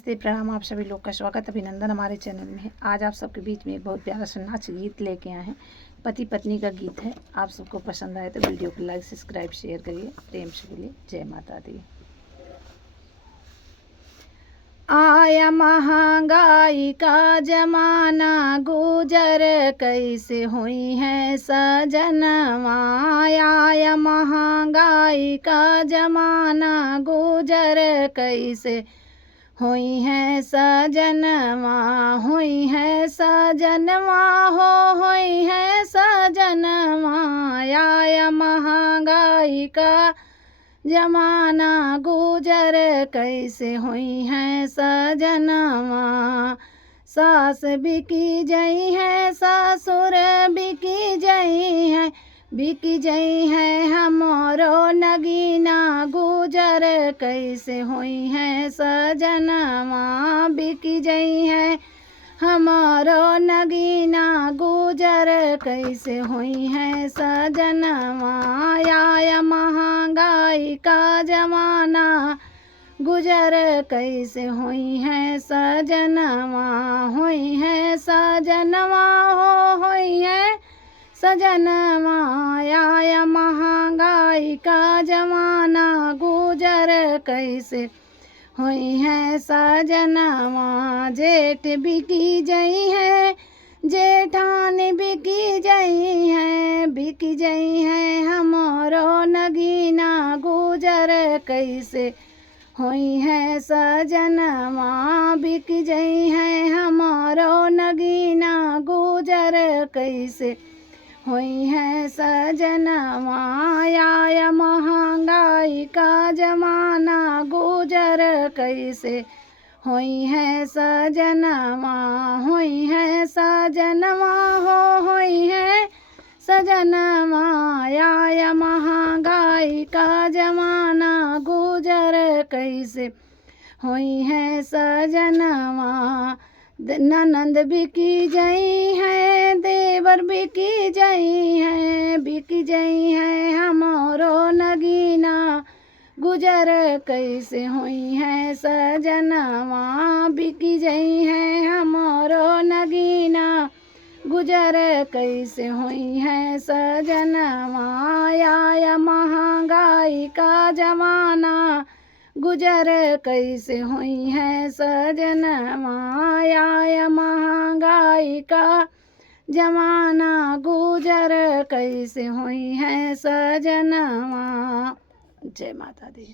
नमस्ते, प्रणाम। आप सभी लोग का स्वागत अभिनंदन हमारे चैनल में है। आज आप सबके बीच में एक बहुत प्यारा सा नाच गीत लेके आए हैं। पति पत्नी का गीत है। आप सबको पसंद आए तो वीडियो को लाइक सब्सक्राइब शेयर करिए। प्रेम से बोलिए जय माता दी। आया महंगाई का जमाना, गुजर कैसे हुई है सजनवा। आया महंगाई का जमाना, गुजर कैसे हुई है सजनवा। हुई है सजनवा हुई है सजनवा। आया महंगाई का जमाना, गुजर कैसे हुई है सजनवा। सास बिकी जई है, ससुर बिकी जई है, बिकी जई है हमारो नगीना। गुजर कैसे हुई है सजनवा। बिकी जई है हमारो नगीना, गुजर कैसे हुई है सजनवा। आया महंगाई का जमाना, गुजर कैसे हुई है सजनवा। हुई है सजनवा हुई है सजनवा। आया महंगाई का जमाना, गुजर कैसे हुई है सजनवा। जेठ बिकी जई है, जेठान बिकी जई है, बिकी जई है हमारो नगीना। गुजर कैसे हुई है सजनवा। बिकी जई है हमारो नगीना, गुजर कैसे हुई है सजनवा। आया महंगाई का जमाना, गुजर कैसे हुई है सजनवा। हुई है सजनवा हुई है सजनवा। आया महंगाई का जमाना, गुजर कैसे हुई है सजनवा। ननंद बिकी जई है, देवर बिकी जई है, बिकी जई है हमारो नगीना। गुजर कैसे हुई है सजनवा। बिकी जई है हमारो नगीना, गुजर कैसे हुई है सजनवा। आया महंगाई का जमाना, गुजर कैसे हुई है सजनवा। आया महंगाई का जमाना, गुजर कैसे हुई है सजनवा। जय माता दी।